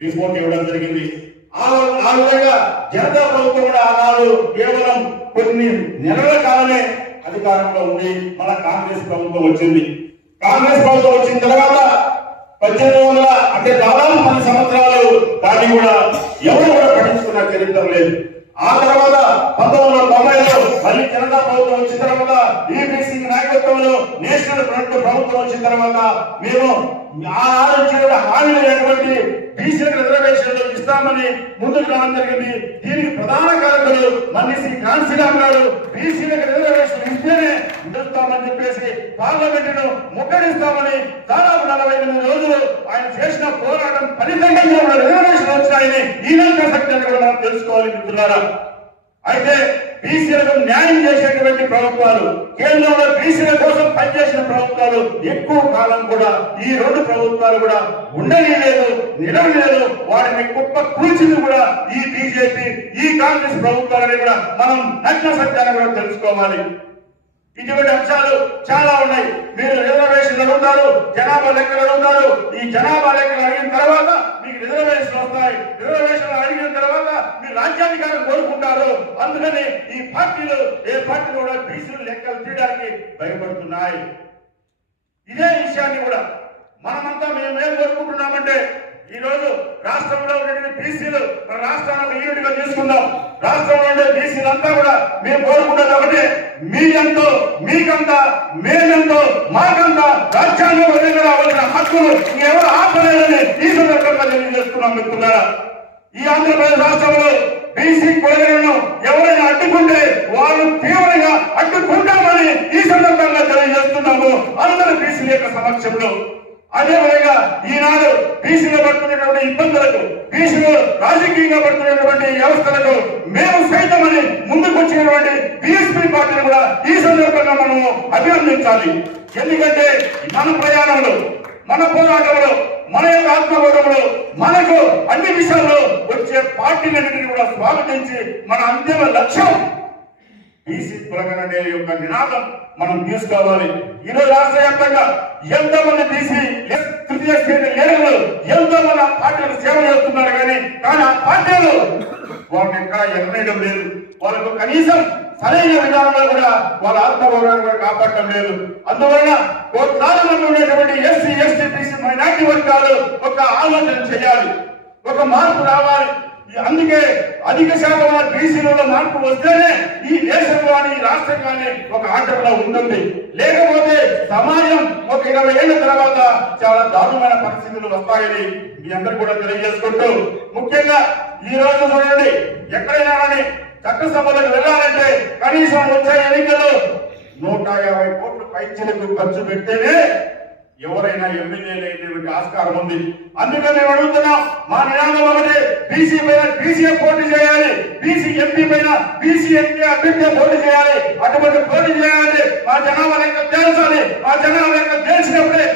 Report ఇవ్వడం జరిగింది. ఆ విధంగా జనతా ప్రభుత్వం కూడా ఆనాడు కేవలం కొన్ని నెలల కాలమే అధికారంలో ఉండి మన కాంగ్రెస్ ప్రభుత్వం వచ్చింది. కాంగ్రెస్ ప్రభుత్వం వచ్చిన తర్వాత 1800 అంటే దాదాపు 10 సంవత్సరాలు దాన్ని కూడా ఎవరు కూడా పట్టించుకున్న చరిత్ర లేదు. ఆ తర్వాత 1990లో మళ్ళీ జనతా ప్రభుత్వం వచ్చిన తర్వాత ఈపీసీ నాయకత్వంలో నేషనల్ ఫ్రంట్ ప్రభుత్వం వచ్చిన తర్వాత మేము ఆనాడు హామీలైనటువంటి బీసీలకు రిజర్వేషన్లు ఇస్తామని ముందుకు రావడం జరిగింది. దీనికి ప్రధాన కారకులు మన్నిసి కాన్సీరామ్ గారు బీసీలకు రిజర్వేషన్ ఇస్తేనే నిలుస్తామని చెప్పేసి పార్లమెంటును ముట్టడిస్తామని దాదాపు 48 రోజులు ఆయన చేసిన పోరాటం ఫలితంగా రిజర్వేషన్ వచ్చాయని ఈనాడు సత్యాన్ని కూడా మనం తెలుసుకోవాలి మిత్రులారా. అయితే బీసీలకు న్యాయం చేసేటువంటి ప్రభుత్వాలు, కేంద్రంలో బీసీల కోసం పనిచేసిన ప్రభుత్వాలు ఎక్కువ కాలం కూడా ఈ రెండు ప్రభుత్వాలు కూడా ఉండలేదు, నిలవలేదు. వారిని కుప్ప కూల్చింది కూడా ఈ బీజేపీ, ఈ కాంగ్రెస్ ప్రభుత్వాలని కూడా మనం నగ్న సత్యాన్ని కూడా తెలుసుకోవాలి. ఇటువంటి అంశాలు చాలా ఉన్నాయి. మీరు రిజర్వేషన్లు అడుగుతారు, జనాభా లెక్కలు అడుగుతారు. ఈ జనాభా లెక్కలు అడిగిన తర్వాత మీకు రిజర్వేషన్లు వస్తాయి. రిజర్వేషన్లు అడిగిన తర్వాత మీరు రాజ్యాధికారం కోరుకుంటారు. అందుకని ఈ పార్టీలు ఏ పార్టీలు కూడా బీసీలు లెక్కలు తీయడానికి భయపడుతున్నాయి. ఇదే విషయాన్ని కూడా మనమంతా మేమేం కోరుకుంటున్నామంటే ఈ రోజు రాష్ట్రంలో ఉండే బీసీలు మన రాష్ట్రానికి యూనిట్గా తీసుకుందాం. రాష్ట్రంలో ఉండే బీసీలంతా కూడా మేము కోరుకుంటాం కాబట్టి మీకంతో, మీకంతా, మేమంతో, మాకంతా రాజ్యాంగం రావాల్సిన హక్కులు ఎవరు ఆపలేదని ఈ సందర్భంగా తెలియజేస్తున్నాం మిత్రులారా. ఈ ఆంధ్రప్రదేశ్ రాష్ట్రంలో బీసీ కులగలను ఎవరైనా అడ్డుకుంటే వాళ్ళు తీవ్రంగా అడ్డుకుంటామని ఈ సందర్భంగా తెలియజేస్తున్నాము అందరూ బీసీల యొక్క సమక్షంలో. అదేవిధంగా ఈనాడు బీసీలో పడుతున్నటువంటి ఇబ్బందులకు, బీసీలో రాజకీయంగా పడుతున్నటువంటి వ్యవస్థలకు మేము సైతమని ముందుకు వచ్చినటువంటి బీఎస్పీ పార్టీని కూడా ఈ సందర్భంగా మనము అభినందించాలి. ఎందుకంటే మన ప్రయాణంలో, మన పోరాటంలో, మన యొక్క ఆత్మగౌరవంలో మనకు అన్ని విషయాల్లో వచ్చే పార్టీలన్నింటినీ కూడా స్వాగతించి మన అంతిమ లక్ష్యం బీసీ కులగణ యొక్క నినాదం మనం తీసుకోవాలి. ఈరోజు రాష్ట్ర వ్యాప్తంగా ఎంతో మంది బీసీ తృతీయ శ్రేణి లీడర్లు ఎంతో మంది ఆ పార్టీలకు సేవ చేస్తున్నారు. కానీ ఆ పార్టీలు వాళ్ళని ఎక్కడ ఎగరేయడం లేదు. వాళ్ళకు కనీసం సరైన విధానంలో కూడా వాళ్ళ ఆత్మగౌరవాన్ని కూడా కాపాడటం లేదు. అందువలన కోట్లాది మంది ఉండేటువంటి ఎస్సీ, ఎస్టీ, బీసీ మైనార్టీ వర్గాలు ఒక ఆలోచన చేయాలి, ఒక మార్పు రావాలి. అందుకే అధిక శాతం బీసీలలో మార్పు వస్తేనే ఈ దేశం కానీ ఈ రాష్ట్రం కానీ ఒక ఆటంలో ఉంటుంది. లేకపోతే సమాజం ఒక 20 ఏళ్ల తర్వాత చాలా దారుణమైన పరిస్థితులు వస్తాయని మీ అందరూ కూడా తెలియజేసుకుంటూ, ముఖ్యంగా ఈ రోజు చూడండి, ఎక్కడైనా కానీ చట్టసభలకు వెళ్ళాలంటే కనీసం వచ్చే ఎన్నికల్లో 150 కోట్ల పైచలకు ఖర్చు పెడితేనే ఎవరైనా ఎమ్మెల్యేలు అయినటువంటి ఆస్కారం ఉంది. అందుకని మేము అడుగుతున్నాం, మా నినాదం ఒకటి, బీసీ పైన బీసీఏ పోటీ చేయాలి, బీసీ ఎంపీ పైన బీసీ ఎంపీ అభ్యర్థి పోటీ చేయాలి. అటువంటి పోటీ చేయాలి, మా జనాభా లెక్క తేల్చాలి. ఆ జనాభా లెక్క తెలిసినప్పుడే